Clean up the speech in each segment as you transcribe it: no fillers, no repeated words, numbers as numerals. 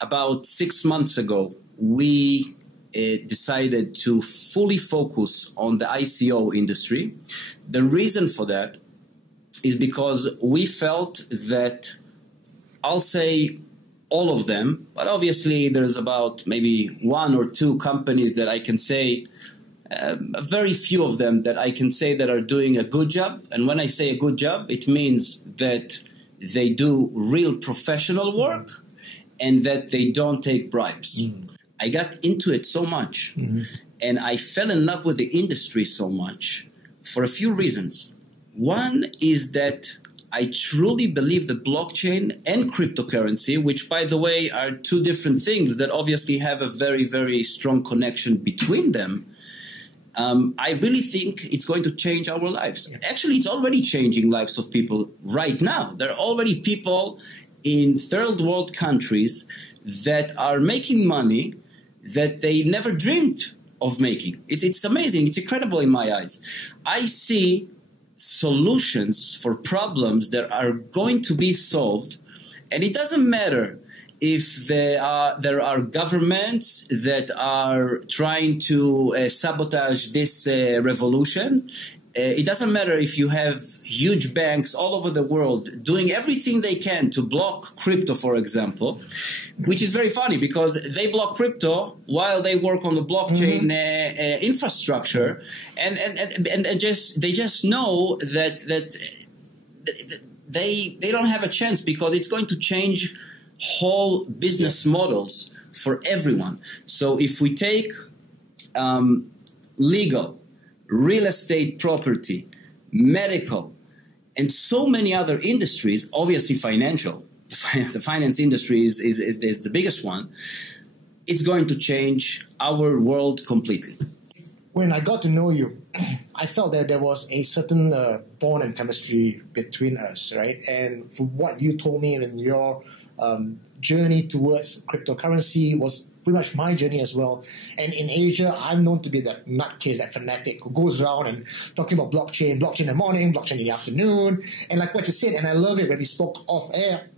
about 6 months ago, we decided to fully focus on the ICO industry. The reason for that is because we felt that, I'll say all of them, but obviously there's about maybe 1 or 2 companies that I can say, very few of them that I can say that are doing a good job. And when I say a good job, it means that they do real professional work and that they don't take bribes. I got into it so much and I fell in love with the industry so much for a few reasons. One is that I truly believe that blockchain and cryptocurrency, which by the way are 2 different things that obviously have a very, very strong connection between them, I really think it's going to change our lives. Actually, it's already changing lives of people right now. There are already people in third world countries that are making money that they never dreamed of making. It's amazing. It's incredible in my eyes. I see solutions for problems that are going to be solved, and it doesn't matter if there are governments that are trying to sabotage this revolution. It doesn't matter if you have huge banks all over the world doing everything they can to block crypto, for example, which is very funny because they block crypto while they work on the blockchain infrastructure, and they just know that they don't have a chance because it's going to change whole business models for everyone. So if we take legal, real estate property, medical, and so many other industries, obviously financial, the finance industry is the biggest one, it's going to change our world completely. When I got to know you, I felt that there was a certain bond and chemistry between us, right? And from what you told me in your journey towards cryptocurrency was pretty much my journey as well. And in Asia, I'm known to be that nutcase, that fanatic who goes around and talking about blockchain in the morning, blockchain in the afternoon. And like what you said, and I love it when we spoke off air,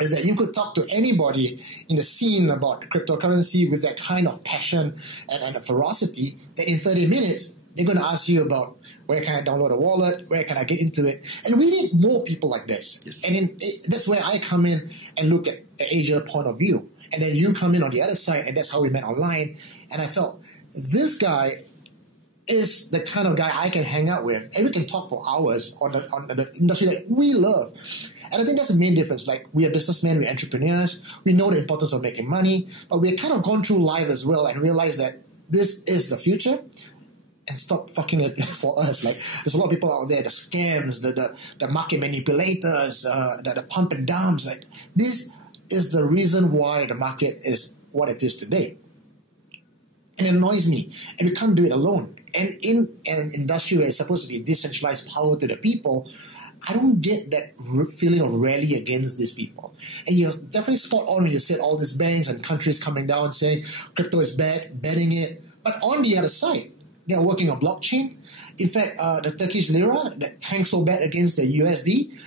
is that you could talk to anybody in the scene about cryptocurrency with that kind of passion and ferocity that in 30 minutes, they're going to ask you about where can I download a wallet, where can I get into it. And we need more people like this. Yes. And that's where I come in and look at the Asia point of view. And then you come in on the other side, and that's how we met online. And I felt this guy is the kind of guy I can hang out with, and we can talk for hours on the industry that we love. And I think that's the main difference. Like, we are businessmen, we're entrepreneurs, we know the importance of making money, but we've kind of gone through life as well and realized that this is the future, and stop fucking it for us. Like, there's a lot of people out there, the scams, the market manipulators, the pump and dumps. Like, this is the reason why the market is what it is today. And it annoys me. And we can't do it alone. And in an industry where it's supposed to be decentralized power to the people, I don't get that feeling of rally against these people. And you're definitely spot on when you said all these banks and countries coming down saying crypto is bad, betting it. But on the other side, they're working on blockchain. In fact, the Turkish lira that tanked so bad against the USD,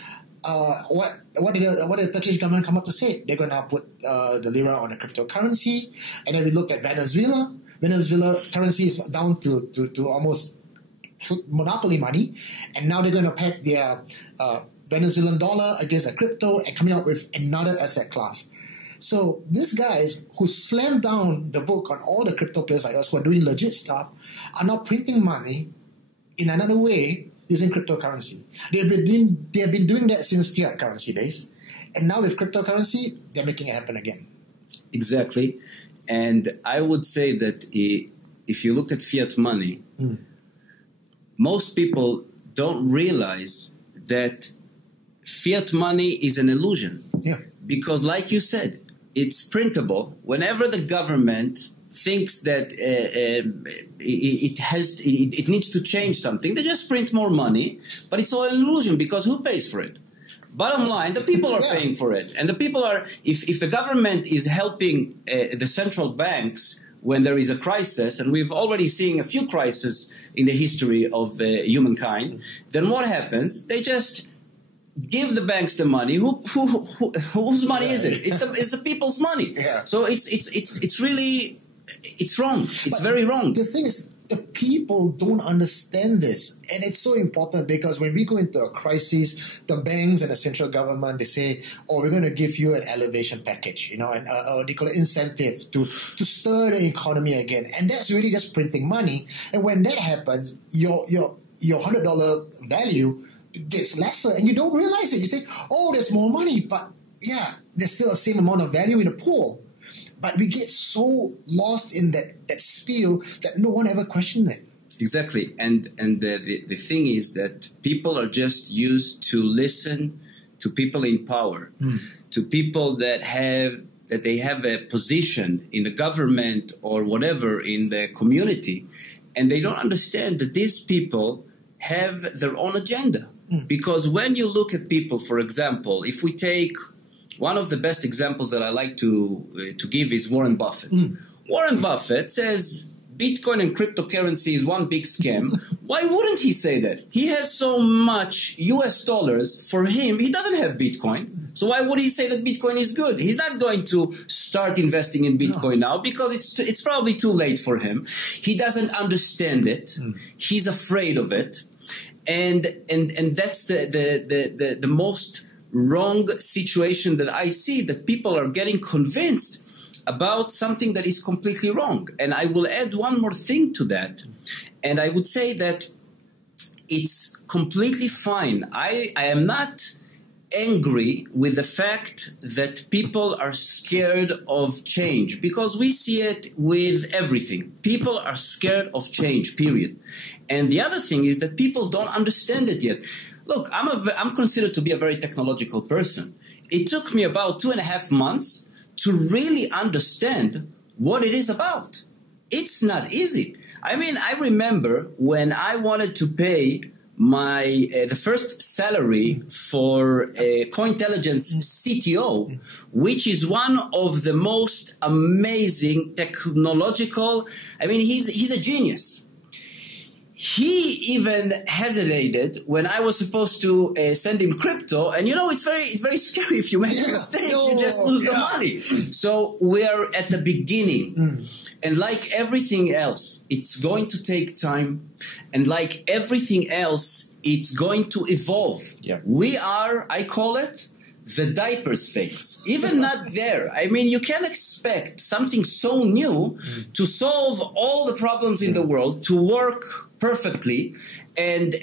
what did the Turkish government come up to say? They're going to put the lira on a cryptocurrency. And then we look at Venezuela. Venezuela currency is down to almost monopoly money. And now they're going to peg their Venezuelan dollar against a crypto and coming up with another asset class. So these guys who slammed down the book on all the crypto players like us who are doing legit stuff are now printing money in another way using cryptocurrency. They have been doing that since fiat currency days. And now with cryptocurrency, they're making it happen again. Exactly. And I would say that if you look at fiat money, most people don't realize that fiat money is an illusion. Yeah. Because like you said, it's printable. Whenever the government thinks that it needs to change something, they just print more money. But it's all an illusion because who pays for it? Bottom line, the people are paying for it. And the people are, if the government is helping the central banks when there is a crisis, and we've already seen a few crises in the history of humankind, then what happens? They just give the banks the money. Whose money is it? It's the people's money. Yeah. So it's really wrong. It's very wrong. The thing is, the people don't understand this, and it's so important because when we go into a crisis, the banks and the central government, they say, "Oh, we're going to give you an elevation package, and they call it incentive to stir the economy again," and that's really just printing money. And when that happens, your $100 value gets lesser, and you don't realize it. You think, "Oh, there's more money," but yeah, there's still the same amount of value in the pool. But we get so lost in that spiel that no one ever questioned it. Exactly. And the thing is that people are just used to listen to people in power, to people that they have a position in the government or whatever in the community, and they don't understand that these people have their own agenda. Because when you look at people, for example, if we take one of the best examples that I like to give is Warren Buffett. Warren Buffett says Bitcoin and cryptocurrency is one big scam. Why wouldn't he say that? He has so much US dollars. For him, he doesn't have Bitcoin. So why would he say that Bitcoin is good? He's not going to start investing in Bitcoin now because it's probably too late for him. He doesn't understand it. He's afraid of it. And that's the most wrong situation that I see, that people are getting convinced about something that is completely wrong. And I will add one more thing to that. And I would say that it's completely fine. I am not angry with the fact that people are scared of change, because we see it with everything. People are scared of change, period. And the other thing is that people don't understand it yet. Look, I'm considered to be a very technological person. It took me about 2.5 months to really understand what it is about. It's not easy. I mean, I remember when I wanted to pay the first salary for Cointelligence CTO, which is one of the most amazing technological. I mean, he's a genius. He even hesitated when I was supposed to send him crypto, and it's very scary. If you make a mistake, you just lose the money. So we are at the beginning, and like everything else, it's going to take time, and like everything else, it's going to evolve. Yeah. We are, I call it, the diaper space. Even not there. I mean, you can't expect something so new to solve all the problems in the world, to work perfectly, and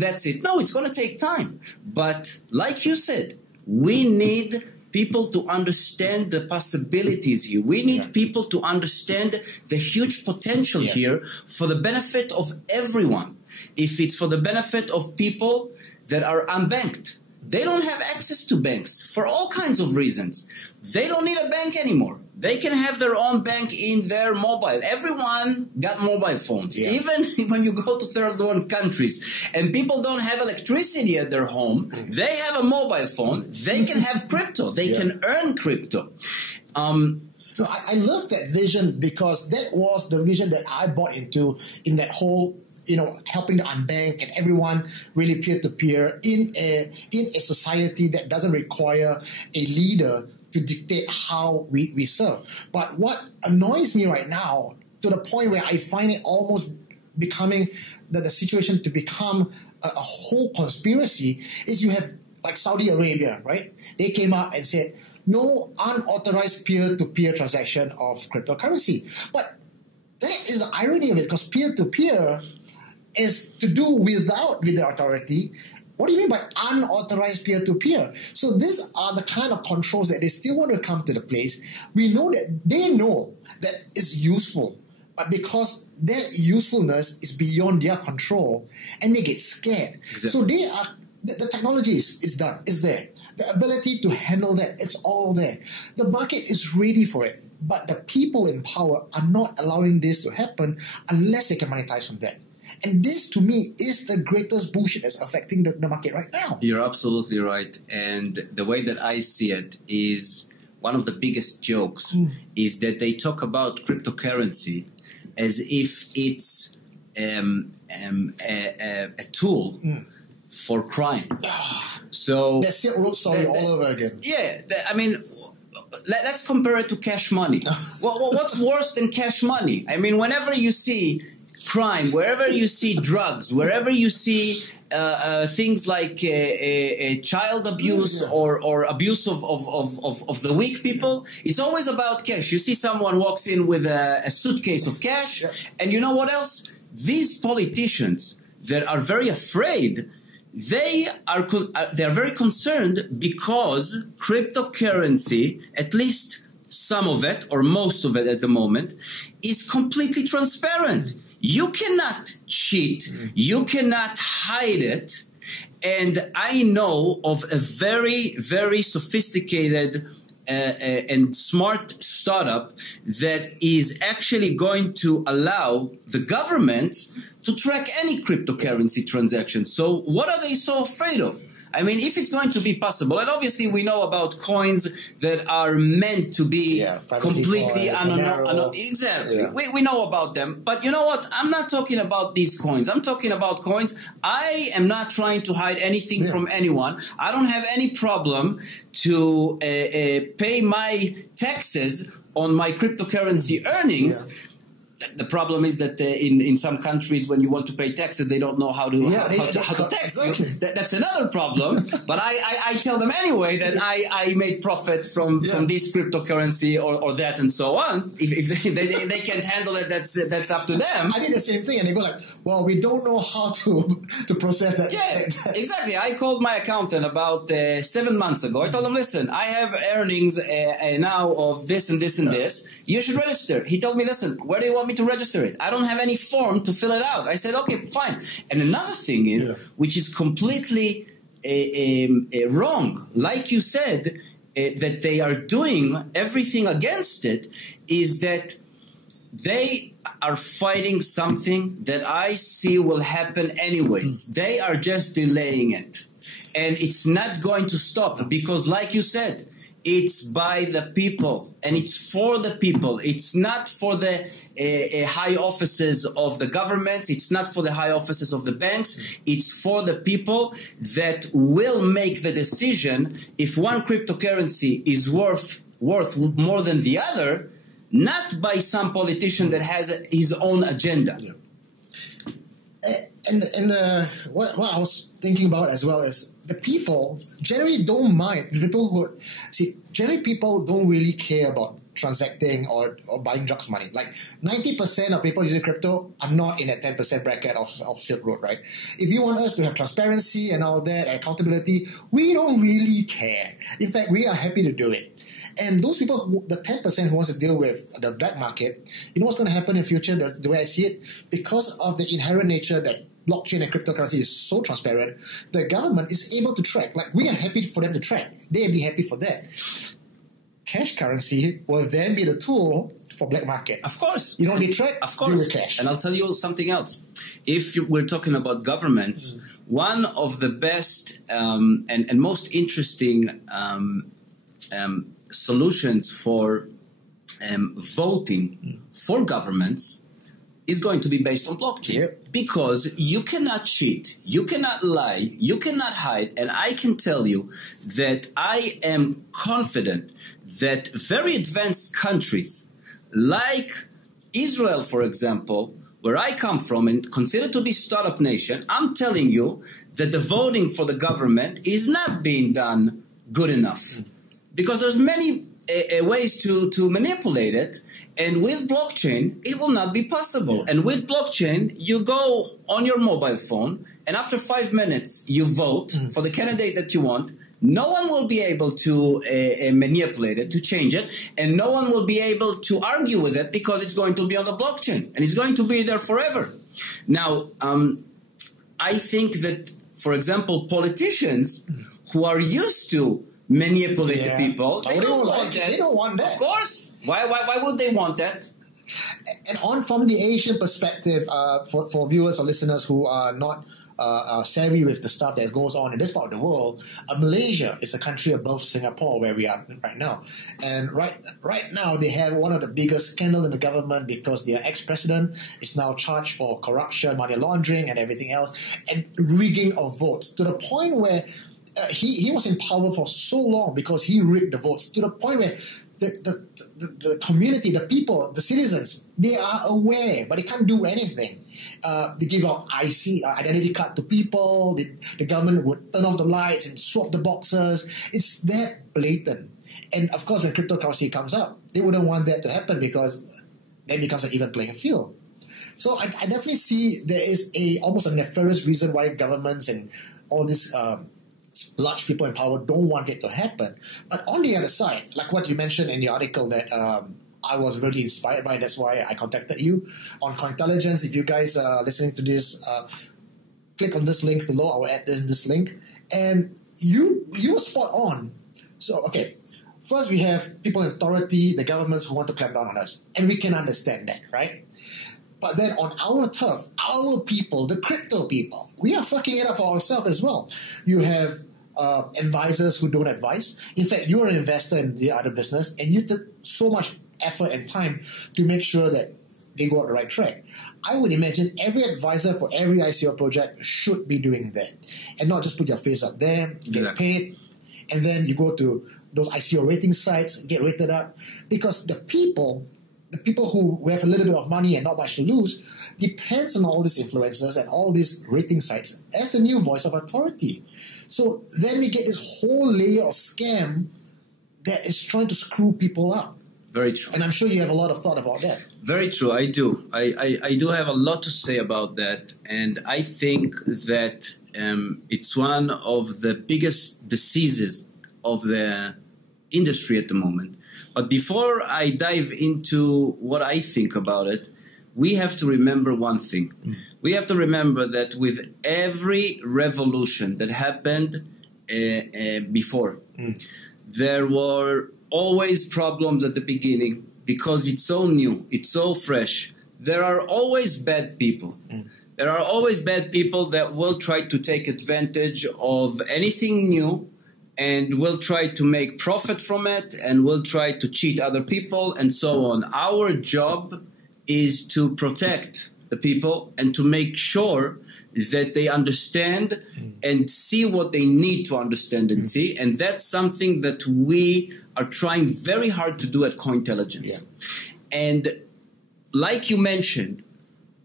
that's it. No, it's going to take time. But like you said, we need people to understand the possibilities here. We need people to understand the huge potential here for the benefit of everyone. If it's for the benefit of people that are unbanked, they don't have access to banks for all kinds of reasons. They don't need a bank anymore. They can have their own bank in their mobile. Everyone got mobile phones. Yeah. Even when you go to third world countries and people don't have electricity at their home, they have a mobile phone. They can have crypto. They can earn crypto. So I love that vision, because that was the vision that I bought into in that whole, helping the unbanked and everyone really peer-to-peer in a society that doesn't require a leader to dictate how we serve. But what annoys me right now, to the point where I find it almost becoming the situation to become a whole conspiracy, is you have like Saudi Arabia, right? They came up and said, no unauthorized peer-to-peer transaction of cryptocurrency. But that is the irony of it, because peer-to-peer is to do with the authority. What do you mean by unauthorized peer-to-peer? So these are the kind of controls that they still want to come to the place. We know that they know that it's useful, but because their usefulness is beyond their control, and they get scared. Exactly. So the technology is done, is there. The ability to handle that, it's all there. The market is ready for it, but the people in power are not allowing this to happen unless they can monetize from that. And this, to me, is the greatest bullshit that's affecting the market right now. You're absolutely right. And the way that I see it is, one of the biggest jokes is that they talk about cryptocurrency as if it's a tool for crime. So that Silk Road story all over again. Yeah, I mean, let's compare it to cash money. What's worse than cash money? I mean, whenever you see crime, wherever you see drugs, wherever you see things like child abuse or abuse of the weak people, it's always about cash. You see someone walks in with a suitcase of cash, and you know what else? These politicians that are very afraid, they are very concerned because cryptocurrency, at least some of it or most of it at the moment, is completely transparent. You cannot cheat. You cannot hide it. And I know of a very, very sophisticated and smart startup that is actually going to allow the government to track any cryptocurrency transaction. So what are they so afraid of? I mean, if it's going to be possible, and obviously we know about coins that are meant to be completely anonymous. Exactly. Yeah. We know about them. But you know what? I'm not talking about these coins. I'm talking about coins. I am not trying to hide anything from anyone. I don't have any problem to pay my taxes on my cryptocurrency earnings. Yeah. The problem is that in some countries, when you want to pay taxes, they don't know how to tax you. That's another problem. But I tell them anyway that I made profit from this cryptocurrency or that and so on. If they can't handle it, that's up to them. I did the same thing, and they go like, "Well, we don't know how to process that." Yeah, exactly. I called my accountant about 7 months ago. I told him, "Listen, I have earnings now of this and this and this. You should register." He told me, "Listen, where do you want me to register it? I don't have any form to fill it out." I said, "Okay, fine." And another thing is, which is completely wrong, like you said, that they are doing everything against it, is that they are fighting something that I see will happen anyways. They are just delaying it. And it's not going to stop because, like you said, it's by the people and it's for the people. It's not for the high offices of the governments. It's not for the high offices of the banks. It's for the people that will make the decision if one cryptocurrency is worth more than the other, not by some politician that has his own agenda. Yeah. And what I was thinking about as well is the people generally don't mind. Generally people don't really care about transacting or buying drugs money. Like 90% of people using crypto are not in that 10% bracket of Silk Road, right? If you want us to have transparency and all that, and accountability, we don't really care. In fact, we are happy to do it. And those people, the 10% who wants to deal with the black market, you know what's going to happen in the future, the way I see it? Because of the inherent nature that blockchain and cryptocurrency is so transparent, the government is able to track. Like, we are happy for them to track. They'll be happy for that. Cash currency will then be the tool for black market. Of course. You don't need track, of course. Deal with cash. And I'll tell you something else. If we're talking about governments, one of the best and most interesting solutions for voting for governments is going to be based on blockchain. Because you cannot cheat, you cannot lie, you cannot hide, and I can tell you that I am confident that very advanced countries like Israel, for example, where I come from and considered to be startup nation, I'm telling you that the voting for the government is not being done good enough. Because there's many ways to manipulate it, and with blockchain, it will not be possible. And with blockchain, you go on your mobile phone, and after 5 minutes, you vote for the candidate that you want. No one will be able to manipulate it, to change it, and no one will be able to argue with it because it's going to be on the blockchain, and it's going to be there forever. Now, I think that, for example, politicians who are used to manipulate the people, they don't want that. They don't want that. Of course. Why would they want that? And from the Asian perspective, for viewers or listeners who are not savvy with the stuff that goes on in this part of the world, Malaysia is a country above Singapore where we are right now. And right now they have one of the biggest scandals in the government because their ex-president is now charged for corruption, money laundering and everything else, and rigging of votes to the point where he was in power for so long because he rigged the votes to the point where the community, the people, the citizens, they are aware, but they can't do anything. They give out identity card to people. The government would turn off the lights and swap the boxes. It's that blatant. And of course, when cryptocurrency comes up, they wouldn't want that to happen because then it becomes an even playing field. So I definitely see there is almost a nefarious reason why governments and all these large people in power don't want it to happen. But on the other side, like what you mentioned in the article that I was really inspired by, that's why I contacted you on Cointelligence. If you guys are listening to this, click on this link below. I will add this link. And you were spot on. So, okay, first we have people in authority, the governments who want to clamp down on us. And we can understand that, right? But then on our turf, our people, the crypto people, we are fucking it up for ourselves as well. You have advisors who don't advise. In fact, you're an investor in the other business and you took so much effort and time to make sure that they go on the right track. I would imagine every advisor for every ICO project should be doing that and not just put your face up there, get paid, and then you go to those ICO rating sites, get rated up, because the people who have a little bit of money and not much to lose depends on all these influencers and all these rating sites as the new voice of authority. So then we get this whole layer of scam that is trying to screw people up. Very true. And I'm sure you have a lot of thought about that. Very true. I do. I do have a lot to say about that. And I think that it's one of the biggest diseases of the industry at the moment. But before I dive into what I think about it, we have to remember one thing. We have to remember that with every revolution that happened before, there were always problems at the beginning because it's so new, it's so fresh. There are always bad people. There are always bad people that will try to take advantage of anything new and will try to make profit from it and will try to cheat other people and so on. Our job is to protect the people and to make sure that they understand and see what they need to understand and see. And that's something that we are trying very hard to do at Cointelligence. And like you mentioned,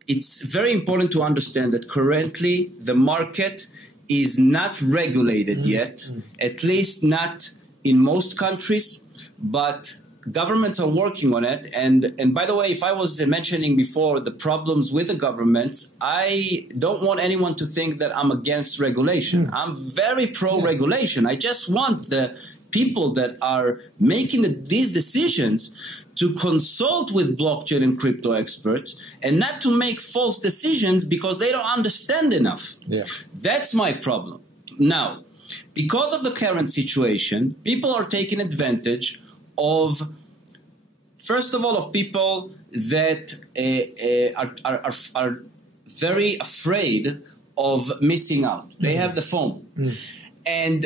it's very important to understand that currently the market is not regulated yet, at least not in most countries, but governments are working on it. And by the way, if I was mentioning before the problems with the governments, I don't want anyone to think that I'm against regulation. I'm very pro-regulation. I just want the people that are making these decisions to consult with blockchain and crypto experts and not to make false decisions because they don't understand enough. That's my problem. Now, because of the current situation, people are taking advantage of, first of all, of people that are very afraid of missing out. They have the phone. And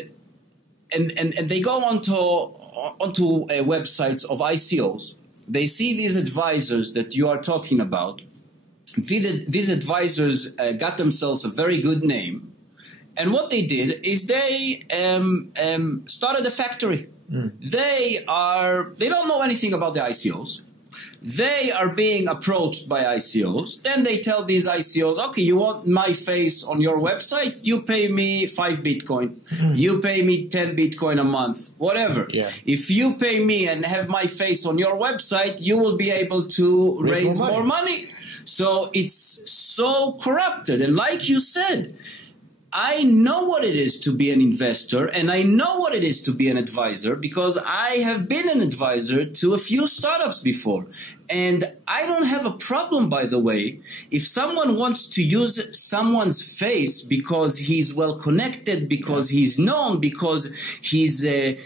they go onto websites of ICOs. They see these advisors that you are talking about. These advisors got themselves a very good name. And what they did is they started a factory. They don't know anything about the ICOs. They are being approached by ICOs. Then they tell these ICOs, okay, you want my face on your website? You pay me 5 Bitcoin. You pay me 10 Bitcoin a month, whatever. If you pay me and have my face on your website, you will be able to raise more money. So it's so corrupted. And like you said, I know what it is to be an investor and I know what it is to be an advisor because I have been an advisor to a few startups before. And I don't have a problem, by the way, if someone wants to use someone's face because he's well connected, because he's known, because he's a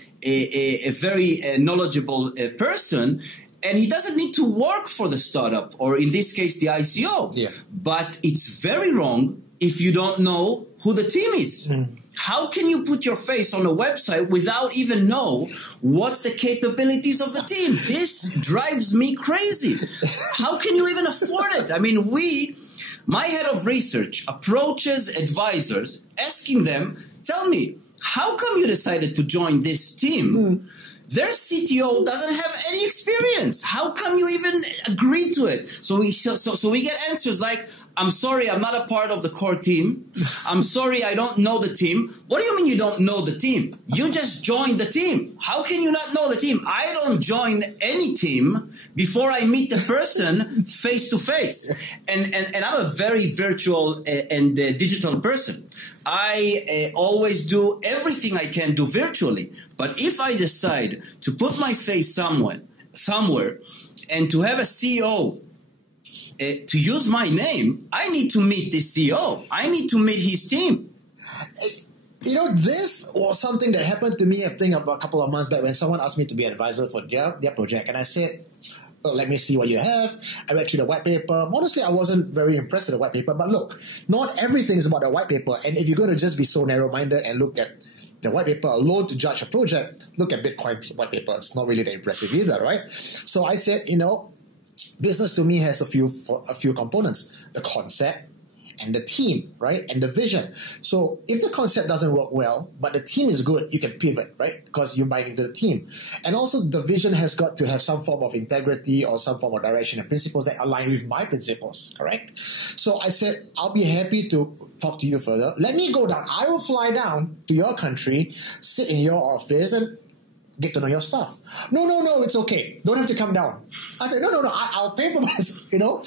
very knowledgeable person, and he doesn't need to work for the startup or in this case the ICO. But it's very wrong if you don't know who the team is? How can you put your face on a website without even know what's the capabilities of the team? This drives me crazy. How can you even afford it? I mean, my head of research approaches advisors asking them, tell me, how come you decided to join this team? Their CTO doesn't have any experience. How come you even agreed to it? So we get answers like, I'm sorry, I'm not a part of the core team. I'm sorry, I don't know the team. What do you mean you don't know the team? You just joined the team. How can you not know the team? I don't join any team before I meet the person face to face. And I'm a very virtual and digital person. I always do everything I can do virtually. But if I decide to put my face somewhere, and to have a CEO to use my name, I need to meet the CEO. I need to meet his team. You know, this was something that happened to me, I think, about a couple of months back when someone asked me to be an advisor for their project. And I said, oh, let me see what you have. I read through the white paper. Honestly, I wasn't very impressed with the white paper. But look, not everything is about the white paper. And if you're going to just be so narrow-minded and look at the white paper alone to judge a project, look at Bitcoin's white paper. It's not really that impressive either, right? So I said, you know, business to me has a few components. The concept and the team, right? And the vision. So if the concept doesn't work well, but the team is good, you can pivot, right? Because you're buying into the team. And also the vision has got to have some form of integrity or some form of direction and principles that align with my principles, correct? So I said, I'll be happy to talk to you further. Let me go down. I will fly down to your country, sit in your office and get to know your stuff. No, it's okay. Don't have to come down. I said, no, I'll pay for myself, you know,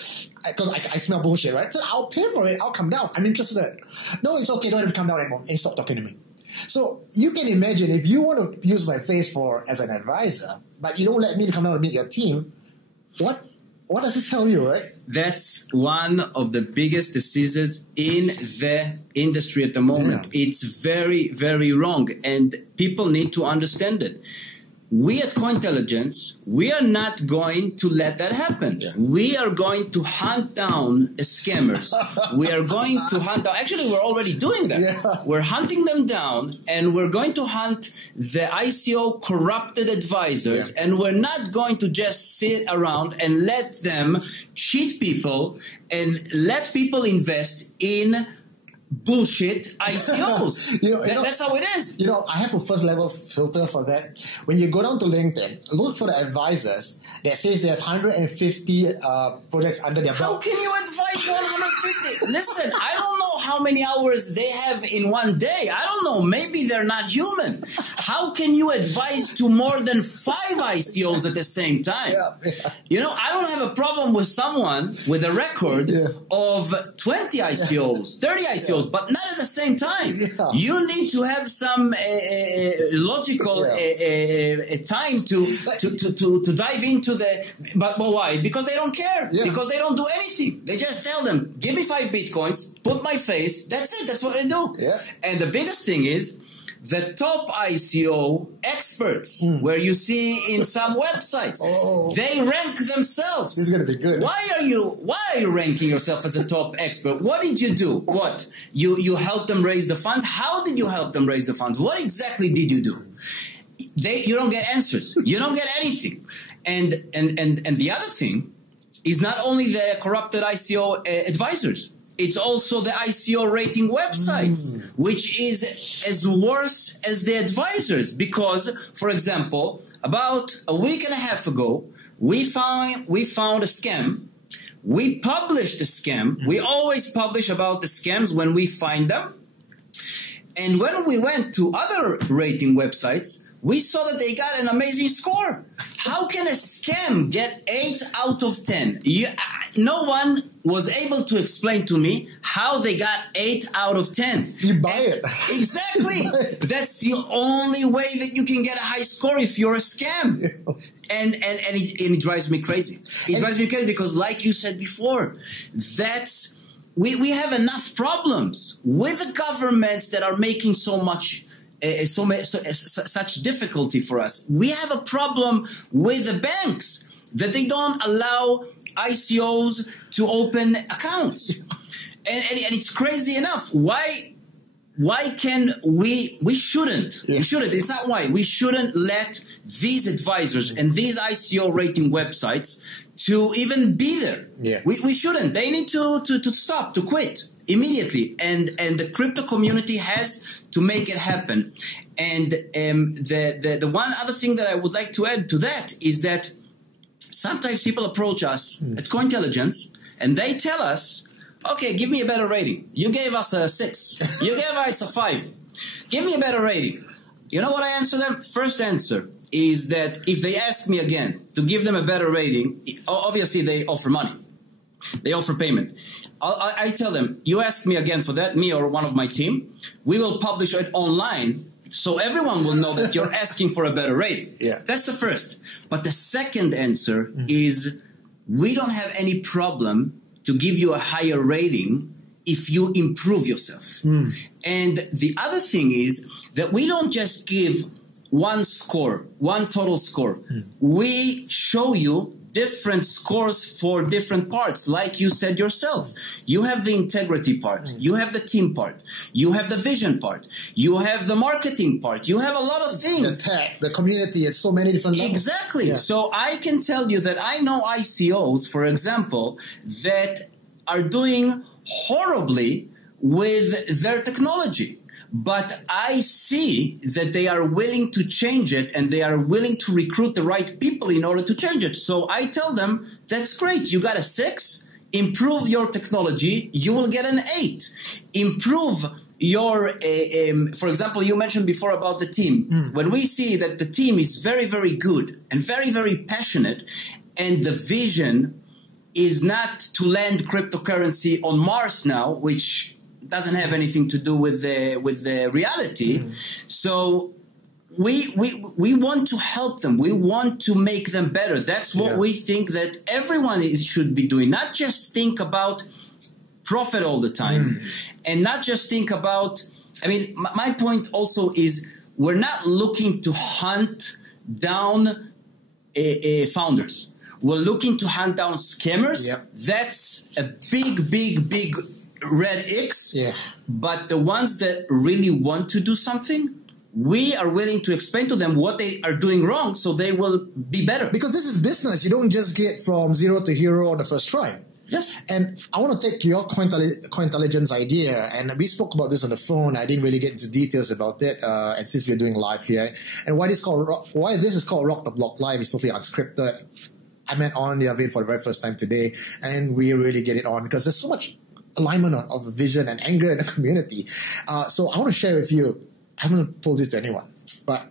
because I smell bullshit, right? So I'll pay for it. I'll come down. I'm interested. No, it's okay. Don't have to come down anymore. And stop talking to me. So you can imagine if you want to use my face as an advisor, but you don't let me come down and meet your team, what does this tell you, right? That's one of the biggest diseases in the industry at the moment. Yeah. It's very, very wrong, and people need to understand it. We at Cointelligence, we are not going to let that happen. Yeah. We are going to hunt down the scammers. We are going to hunt down, actually we're already doing that. Yeah. We're hunting them down, and we're going to hunt the ICO corrupted advisors, and we're not going to just sit around and let them cheat people and let people invest in bullshit ICOs. That's how it is. You know, I have a first level filter for that. When you go down to LinkedIn, look for the advisors that says they have 150 projects under their belt. How can you advise 150? Listen, I don't know how many hours they have in one day. I don't know. Maybe they're not human. How can you advise to more than 5 ICOs at the same time? Yeah. You know, I don't have a problem with someone with a record of 20 ICOs, 30 ICOs, but not at the same time. Yeah. You need to have some logical time to dive into but why? Because they don't care. Yeah. Because they don't do anything. They just tell them, give me 5 Bitcoins, put my face, that's it. That's what they do. Yeah. And the biggest thing is, the top ICO experts, where you see in some websites, they rank themselves. This is going to be good. Why are you ranking yourself as a top expert? What did you do? What? You helped them raise the funds? How did you help them raise the funds? What exactly did you do? You don't get answers. You don't get anything. And the other thing is not only the corrupted ICO advisors. It's also the ICO rating websites, which is as worse as the advisors. Because, for example, about a week and a half ago, we found a scam. We published the scam. We always publish about the scams when we find them. And when we went to other rating websites, we saw that they got an amazing score. How can a scam get 8 out of 10? No one was able to explain to me how they got 8 out of 10. You buy it. Exactly. That's the only way that you can get a high score if you're a scam. And it drives me crazy. It drives me crazy because, like you said before, we have enough problems with the governments that are making such difficulty for us. We have a problem with the banks that they don't allow ICOs to open accounts. And it's crazy enough. Why can we shouldn't. Yeah. We shouldn't. It's not why. We shouldn't let these advisors and these ICO rating websites to even be there. Yeah. We shouldn't. They need to stop, to quit immediately. And the crypto community has to make it happen. And the one other thing that I would like to add to that is that sometimes people approach us at Cointelligence and they tell us, okay, give me a better rating. You gave us a 6. You gave us a 5. Give me a better rating. You know what I answer them? First answer is that if they ask me again to give them a better rating, obviously they offer money. They offer payment. I tell them, you ask me again for that, me or one of my team, we will publish it online so everyone will know that you're asking for a better rating. Yeah. That's the first. But the second answer is we don't have any problem to give you a higher rating if you improve yourself. And the other thing is that we don't just give one score, one total score. We show you different scores for different parts, like you said yourself. You have the integrity part, you have the team part, you have the vision part, you have the marketing part, you have a lot of things. The tech, the community, at so many different levels. Exactly. Yeah. So I can tell you that I know ICOs, for example, that are doing horribly with their technology. But I see that they are willing to change it and they are willing to recruit the right people in order to change it. So I tell them, that's great. You got a 6. Improve your technology. You will get an 8. Improve your, for example, you mentioned before about the team. When we see that the team is very, very good and very, very passionate and the vision is not to land cryptocurrency on Mars now, which doesn't have anything to do with the reality. So we want to help them. We want to make them better. That's what we think that everyone should be doing. Not just think about profit all the time, and not just think about. I mean, my point also is we're not looking to hunt down founders. We're looking to hunt down scammers. Yep. That's a big red X. Yeah. But the ones that really want to do something, we are willing to explain to them what they are doing wrong so they will be better. Because this is business. You don't just get from zero to hero on the first try. Yes. And I want to take your Cointelligence idea, and we spoke about this on the phone. I didn't really get into details about it, and since we're doing live here, and why this is called Rock the Block Live is totally unscripted. I met On Yavin for the very first time today, and we really get it on because there's so much alignment of vision and anger in the community. So I want to share with you, I haven't told this to anyone, but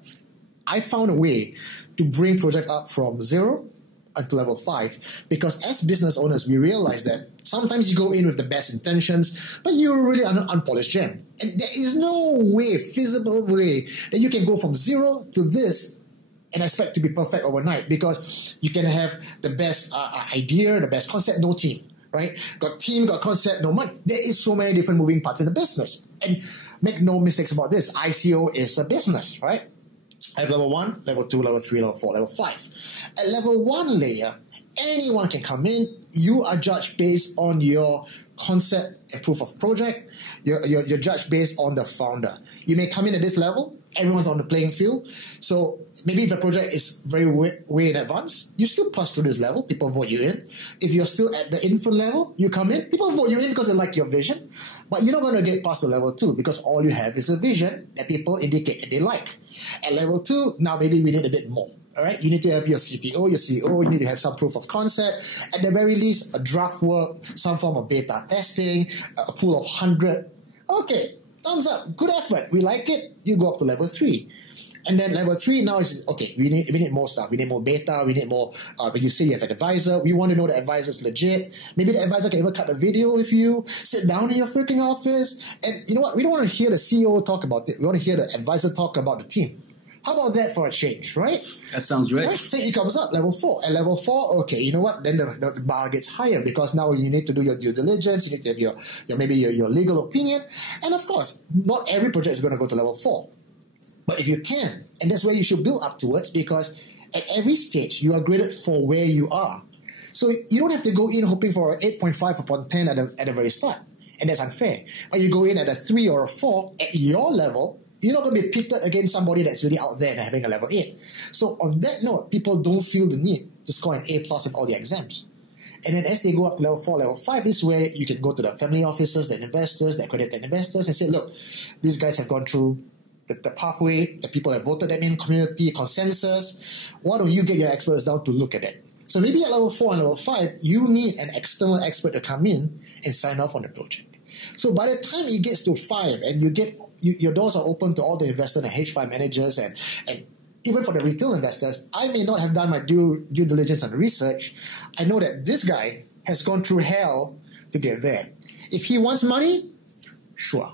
I found a way to bring project up from 0 to level 5, because as business owners, we realize that sometimes you go in with the best intentions, but you're really an unpolished gem. And there is no way, feasible way, that you can go from 0 to this and expect to be perfect overnight, because you can have the best idea, the best concept, no team. Right? Got team, got concept, no money. There is so many different moving parts in the business. And make no mistakes about this. ICO is a business, right? I have level 1, level 2, level 3, level 4, level 5. At level 1 layer, anyone can come in. You are judged based on your concept and proof of project. You're judged based on the founder. You may come in at this level. Everyone's on the playing field. So maybe if the project is very way in advance, you still pass through this level. People vote you in. If you're still at the infant level, you come in. People vote you in because they like your vision. But you're not going to get past the level 2 because all you have is a vision that people indicate that they like. At level 2, now maybe we need a bit more. All right, you need to have your CTO, your CEO, you need to have some proof of concept. At the very least, a draft work, some form of beta testing, a pool of 100. Okay, thumbs up, good effort, we like it, you go up to level 3. And then level 3 now is, okay, we need more stuff. We need more beta, we need more, when you say you have an advisor, we want to know the advisor is legit. Maybe the advisor can even cut a video with you, sit down in your freaking office. And you know what, we don't want to hear the CEO talk about it, we want to hear the advisor talk about the team. How about that for a change, right? That sounds great. Right? So it comes up, level 4. At level 4, okay, you know what? Then the bar gets higher because now you need to do your due diligence, you need to have your legal opinion. And of course, not every project is going to go to level 4. But if you can, and that's where you should build up towards, because at every stage, you are graded for where you are. So you don't have to go in hoping for an 8.5 upon 10 at the very start. And that's unfair. But you go in at a 3 or a 4 at your level, you're not going to be pitted against somebody that's really out there and having a level 8. So on that note, people don't feel the need to score an A+ in all the exams. And then as they go up to level 4, level 5, this way you can go to the family officers, the investors, the accredited investors, and say, look, these guys have gone through the pathway, the people have voted them in, community consensus. Why don't you get your experts down to look at it? So maybe at level 4 and level 5, you need an external expert to come in and sign off on the project. So by the time it gets to 5 and your doors are open to all the investors and hedge fund managers and even for the retail investors, I may not have done my due diligence and research. I know that this guy has gone through hell to get there. If he wants money, sure.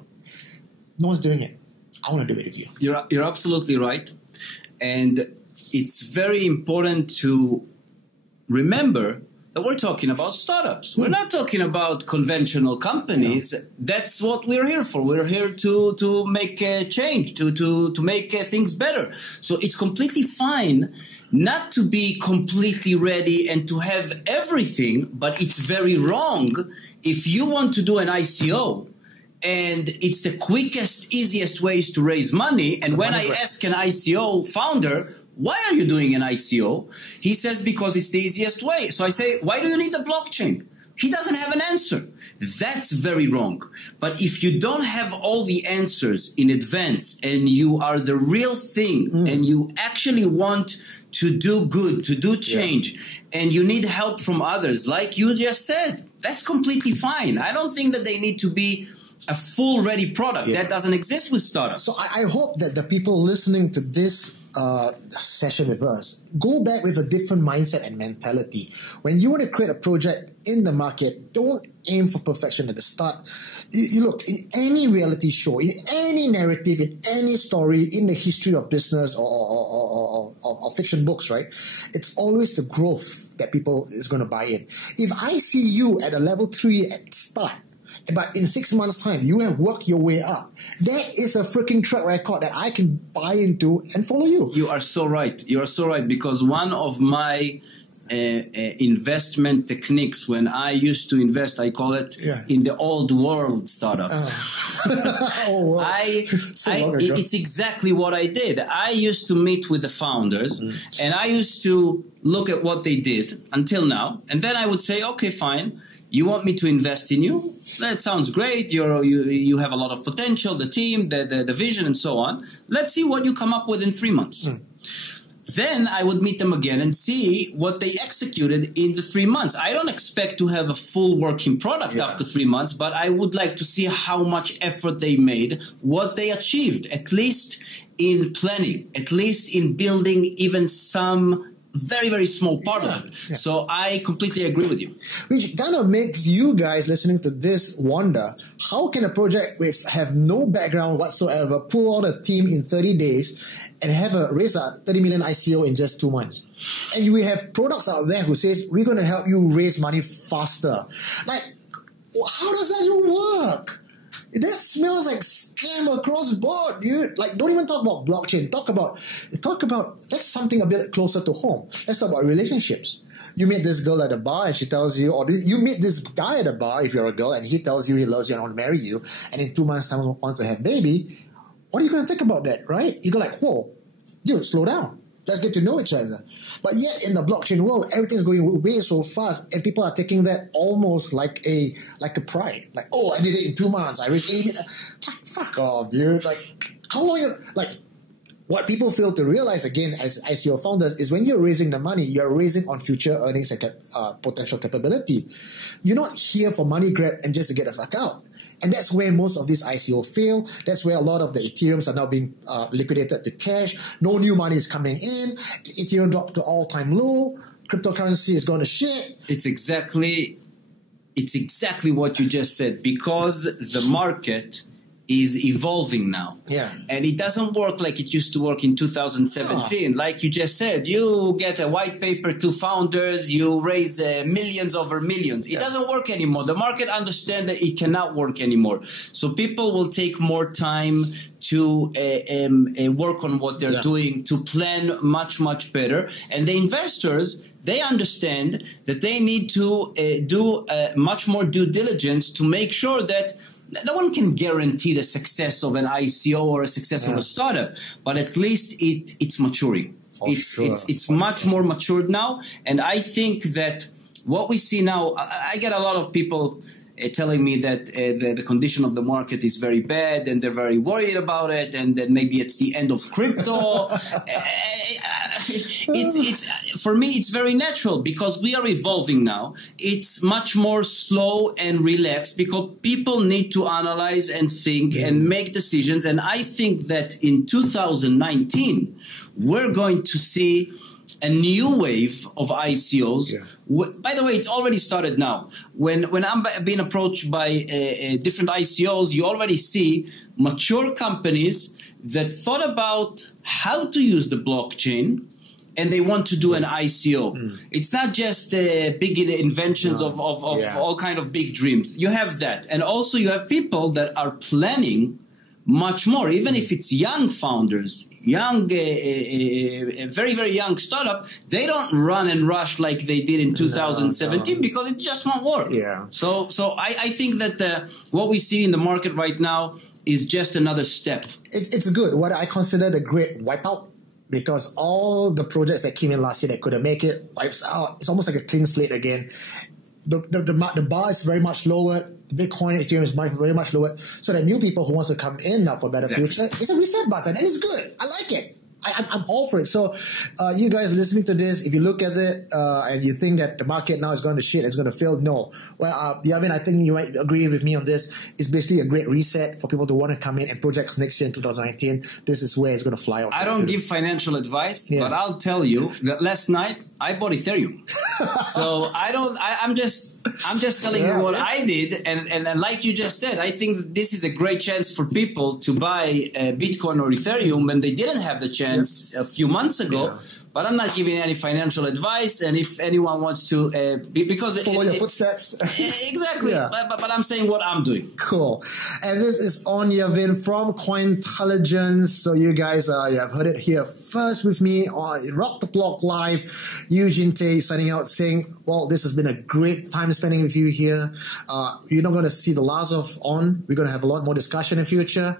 No one's doing it. I want to do it with you. You're absolutely right. And it's very important to remember that we're talking about startups. We're not talking about conventional companies. No. That's what we're here for. We're here to make a change, to make things better. So it's completely fine not to be completely ready and to have everything, but it's very wrong if you want to do an ICO and it's the quickest, easiest ways to raise money. And when I ask an ICO founder, why are you doing an ICO? He says, because it's the easiest way. So I say, why do you need a blockchain? He doesn't have an answer. That's very wrong. But if you don't have all the answers in advance and you are the real thing and you actually want to do good, to do change, and you need help from others, like you just said, that's completely fine. I don't think that they need to be a full ready product. That doesn't exist with startups. So I hope that the people listening to this session with us go back with a different mindset and mentality. When you want to create a project in the market, don't aim for perfection at the start. You look, in any reality show, in any narrative, in any story, in the history of business or fiction books, right? It's always the growth that people is going to buy in. If I see you at a level 3 at start, but in 6 months' time, you have worked your way up. That is a freaking track record that I can buy into and follow you. You are so right. You are so right, because one of my investment techniques when I used to invest, I call it in the old world startups. It's exactly what I did. I used to meet with the founders and I used to look at what they did until now. And then I would say, okay, fine. You want me to invest in you? That sounds great. You have a lot of potential, the team, the vision, and so on. Let's see what you come up with in 3 months. Then I would meet them again and see what they executed in the 3 months. I don't expect to have a full working product after 3 months, but I would like to see how much effort they made, what they achieved, at least in planning, at least in building even some very, very small part of it. So I completely agree with you. Which kind of makes you guys listening to this wonder, how can a project have no background whatsoever pull on a team in 30 days and raise a 30 million ICO in just 2 months? And we have products out there who says, we're going to help you raise money faster. Like, how does that even work? That smells like scam across the board, dude. Like, don't even talk about blockchain. Talk about let's something a bit closer to home. Let's talk about relationships. You meet this girl at a bar and she tells you, or you meet this guy at a bar if you're a girl and he tells you he loves you and wants to marry you, and in 2 months' time wants to have baby. What are you going to think about that, right? You go like, whoa, dude, slow down. Let's get to know each other. But yet in the blockchain world, everything's going way so fast, and people are taking that almost like a pride. Like, oh, I did it in 2 months. I raised 80. Like, fuck off, dude. Like, how long? What people fail to realize again as ICO founders is when you're raising the money, you're raising on future earnings and potential capability. You're not here for money grab and just to get the fuck out. And that's where most of these ICO fail. That's where a lot of the Ethereums are now being liquidated to cash. No new money is coming in. Ethereum dropped to all-time low. Cryptocurrency is going to shit. It's exactly what you just said, because the market is evolving now. Yeah. And it doesn't work like it used to work in 2017. Like you just said, you get a white paper to founders, you raise millions over millions. It doesn't work anymore. The market understands that it cannot work anymore. So people will take more time to work on what they're doing, to plan much, much better. And the investors, they understand that they need to do much more due diligence to make sure that no one can guarantee the success of an ICO or a success of a startup, but at least it's maturing. It's much more matured now. And I think that what we see now, I get a lot of people telling me that the condition of the market is very bad and they're very worried about it, and that maybe it's the end of crypto. For me, it's very natural because we are evolving now. It's much more slow and relaxed because people need to analyze and think and make decisions. And I think that in 2019, we're going to see a new wave of ICOs. By the way, it's already started now. When I'm being approached by different ICOs, you already see mature companies that thought about how to use the blockchain, and they want to do an ICO. It's not just big inventions of all kind of big dreams. You have that. And also you have people that are planning much more, even if it's young founders, young, very, very young startup, they don't run and rush like they did in 2017 because it just won't work. So I think that what we see in the market right now is just another step. It's good. What I consider the great wipeout, because all the projects that came in last year that couldn't make it wipes out. It's almost like a clean slate again. The bar is very much lower. Bitcoin, Ethereum is very much lower. So the new people who wants to come in now for a better future, it's a reset button, and it's good. I like it. I'm all for it. So you guys listening to this, if you look at it and you think that the market now is going to shit, it's going to fail, no. Well, Yavin, I think you might agree with me on this. It's basically a great reset for people to want to come in and projects next year in 2019. This is where it's going to fly out. I don't give financial advice, but I'll tell you that last night I bought Ethereum. So I'm just telling you what I did, and like you just said, I think that this is a great chance for people to buy Bitcoin or Ethereum, and they didn't have the chance a few months ago. But I'm not giving any financial advice, and if anyone wants to, because follow your footsteps, exactly. But I'm saying what I'm doing. Cool. And this is On Yavin from Cointelligence. So you guys, you have heard it here first with me on Rock the Block Live. Eugene Tay signing out, saying, "Well, this has been a great time spending with you here. You're not going to see the last of On. We're going to have a lot more discussion in future."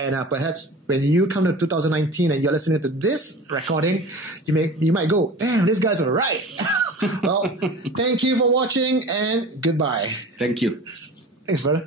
And perhaps when you come to 2019 and you're listening to this recording, you might go, "Damn, these guys are right." Well, thank you for watching and goodbye. Thank you. Thanks, brother.